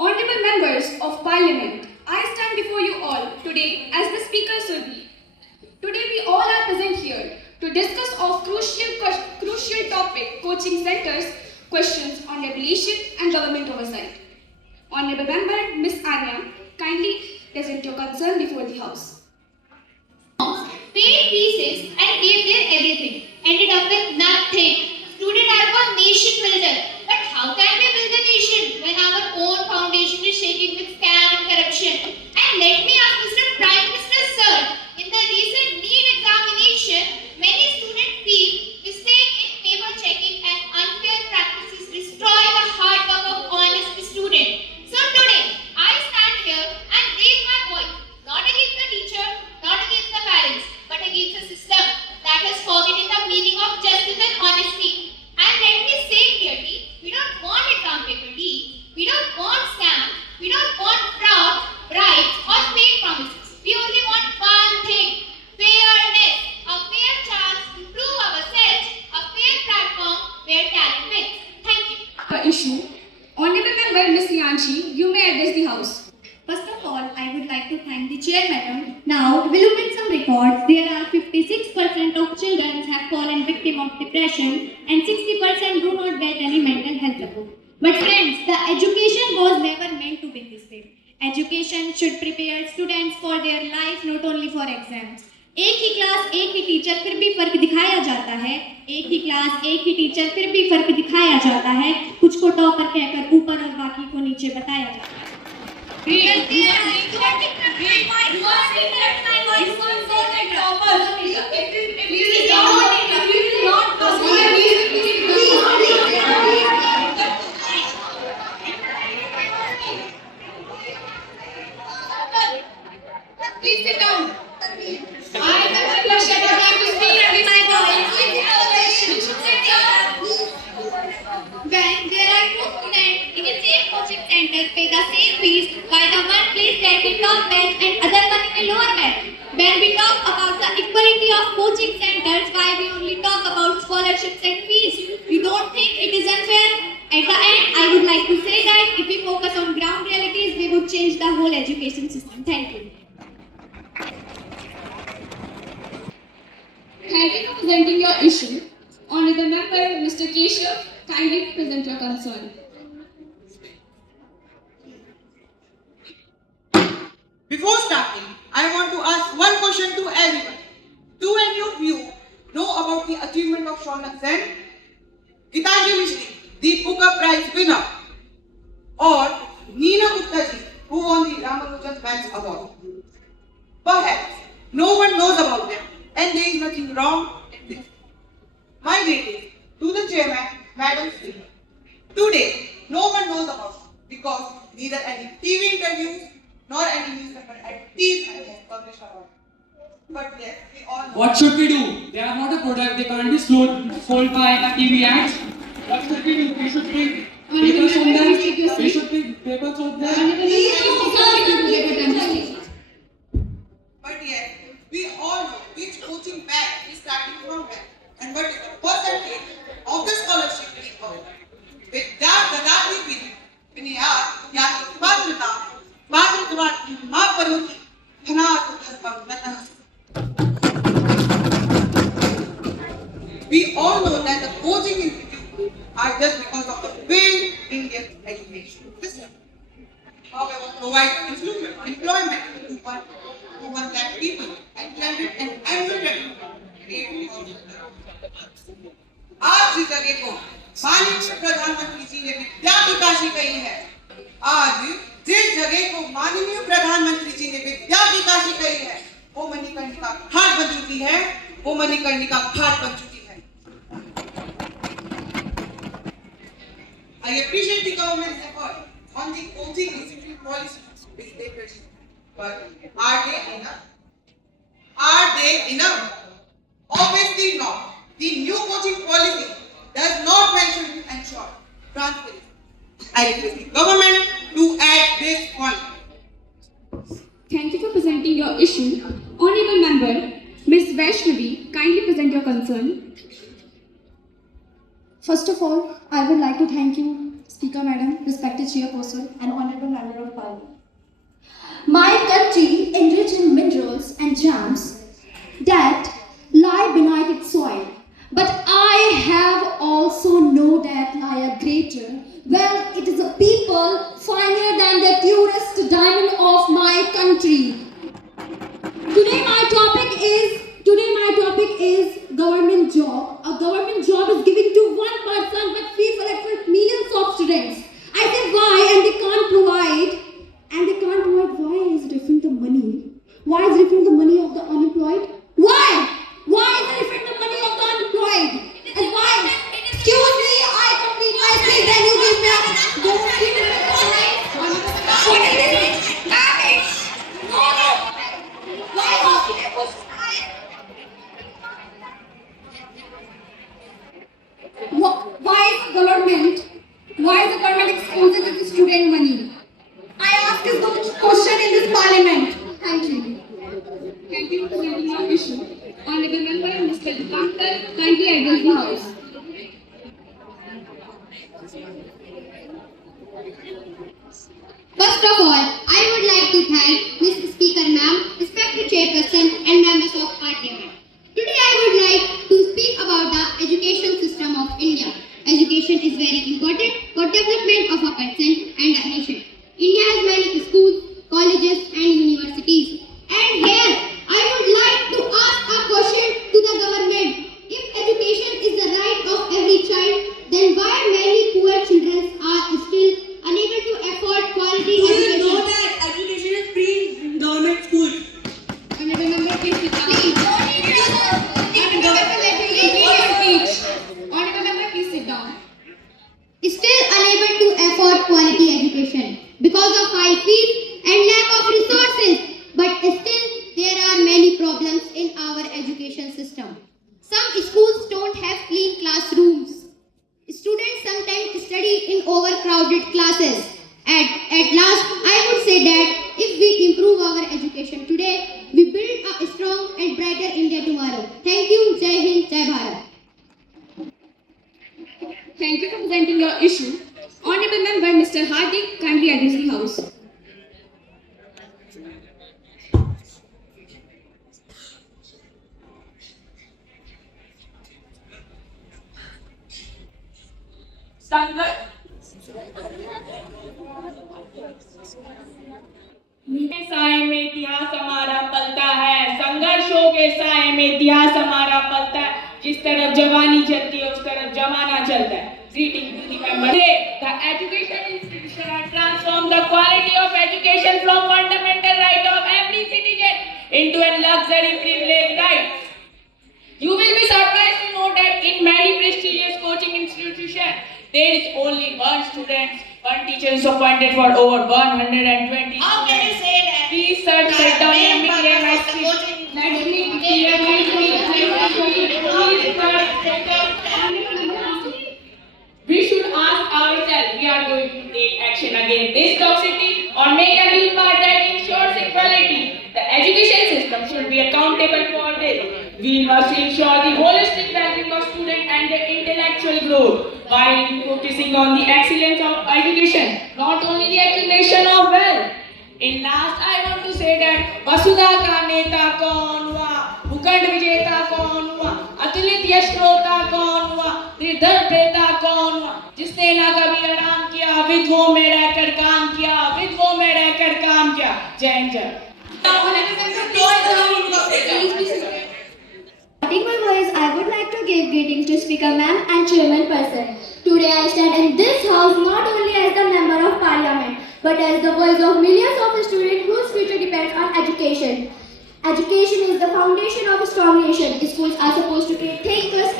Honorable members of Parliament, I stand before you all today as the Speaker Surbi. Today we all are present here to discuss of crucial topic coaching centers, questions on regulation and government oversight. Honorable Member Ms. Anya, kindly present your concern before the House. Paid pieces and gave their everything. Ended up with nothing. Students are called nation builder. But how can we build a nation when our own foundation is shaking with scam and corruption? And let me ask Mr. Prime Minister Sir, in the recent NEET examination, many students see mistake in paper checking and unfair practices destroy the hard work of honest students. So today, I stand here and raise my voice, not against the teacher, not against the parents, but against a system that has forgotten the meaning of justice and honesty. And let me say clearly, we don't want exam paper leaks, we don't want scams, we don't want fraud, bribes, or fake promises. We only want one thing: fairness, a fair chance to prove ourselves, a fair platform where talent wins. Thank you. Issue. Honorable Member Ms. Lianchi, you may address the House. First of all, I would like to thank the chair, madam. Now, we look at some records. There are 56% of children have fallen victim of depression and 60% do not get any mental health support. But friends, the education was never meant to be this way. Education should prepare students for their life, not only for exams. एक ही class एक ही teacher फिर भी फर्क दिखाया जाता है, एक ही class एक ही टीचर फिर भी फर्क दिखाया जाता है, कुछ को टॉपर कहकर ऊपर और बाकी को नीचे बताया जाता है। Please sit down. I have a pleasure to speak at this When there are two students in the same coaching center pay the same fees, why the one place get in top bench and other one in a lower bench? When we talk about the equality of coaching centers, why we only talk about scholarships and fees? We don't think it is unfair? At the end, I would like to say that if we focus on ground realities, we would change the whole education system. Thank you. Thank you for presenting your issue. Honorable Member Mr. Keshav, kindly present your concern. Before starting, I want to ask one question to everyone. Do any of you know about the achievement of Shaunak Sen, Gitanjali Mishri, the Booker Prize winner, or Neena Gupta ji, who won the Ramanujan Maths Award? Perhaps no one knows about them, and there is nothing wrong in this. My greetings to the chairman, Madam Speaker. Today, no one knows about them because neither any TV interviews nor any newspaper at these has published about it. But yes, we all know. What should we do? They are not a product, they can't be sold by the TV ads. What should we do? We should be papers on them. We should be papers on them. But yes, we all know which coaching bag is starting from where and what is the percentage of the scholarship being earned. विद्या ददाति विनया यानि पात्रत्वात् मा करोति धनात् धर्मं नतः। We all know that the coaching institutes are just because of the failed Indian education system. However, provide employment to 1 lakh people and generate an annual revenue of 8,000 crores. आज जिस जगह को माननीय प्रधानमंत्री जी ने विद्या की काशी कही है, आज जिस जगह को माननीय प्रधानमंत्री जी ने विद्या की काशी कही है, वो मणिकर्णिका घाट बन चुकी है, वो मणिकर्णिका घाट बन चुकी है। I appreciate the government's effort on the coaching institute policy which they pursue, but are they enough? Are they enough? Obviously not. The new coaching policy does not mention to ensure transparency. I request the government to add this point. Thank you for presenting your issue. Honorable Member Ms. Vaishnavi, kindly present your concern. First of all, I would like to thank you, Speaker Madam, respected Chairperson, and Honorable Member of Parliament. My country enriched in minerals and gems that lie beneath its soil. But I have also know that lie a greater. Well, it is a people finer than the purest diamond of my country. Today my topic is government job. A government job is given to one person but fees select for millions of students. I say why and they can't provide. Why is different the money? Why is different the money of the unemployed? Why? Why is different the money of the unemployed? And why? Excuse me, I complete my speech, then you give me a don't give me a what is this? No. Why is the government exposes its student money? I ask this question in this parliament. Thank you. Thank you for presenting your issue. Honorable Member Mr. Dipankar, kindly address the House. First of all, I would like to thank Ms. Speaker Ma'am, respected Chairperson and members of Parliament. Today I would like to speak about the education system of India. Education is very important for development of a person and a nation. India has many schools, colleges and universities. And here I would like to ask a question to the government. If education is the right of every child, then why many poor children are still unable to afford quality Do you education? know that education is free in government schools? Honorable Member, please sit down. Please. Honorable Member, let me complete your speech. Honorable Member, please sit down. Still unable to afford quality education because of high fees and lack of resources. But still, there are many problems in our education system. Some schools don't have clean classrooms. Students sometimes study in overcrowded classes. At last, I would say that if we improve our education today, we build a strong and brighter India tomorrow. Thank you. Jai Hind, Jai Bharat. Thank you for presenting your issue. Honorable Member Mr. Hardik, kindly address the House. साए में इतिहास हमारा पलता है, संघर्षों के साए में इतिहास हमारा पलता है। जिस तरफ जवानी चलती है उस तरफ जमाना चलता है। Greeting to the member. The education institution has transformed the quality of education from fundamental right of every citizen into a luxury privilege right. You will be surprised to know that in many prestigious coaching institutions, there is only one student, one teacher is appointed for over 120. How can you say that? Please, sir, sit down and make clear my speech. Let me clear my We should ask ourselves, we are going to take action against this toxicity or make a new path that ensures equality. The education system should be accountable for this. We must ensure the holistic well-being of students and their intellectual growth while focusing on the excellence of education, not only the accumulation of wealth. In last, I want to say that Vasudha का नेता कौन हुआ, भूखंड विजेता कौन हुआ, अतुलित यश श्रोता कौन हुआ, निर्धर प्रेता कौन हुआ, जिसने ना कभी आराम किया, विधवों में रहकर काम किया, विधवों में रहकर काम किया। जय हिंद जय। Starting my voice, I would like to give greetings to Speaker Ma'am and Chairman Person. Today I stand in this house not only as the Member of Parliament, but as the voice of millions of students whose future depends on education. Education is the foundation of a strong nation. Schools are supposed to think us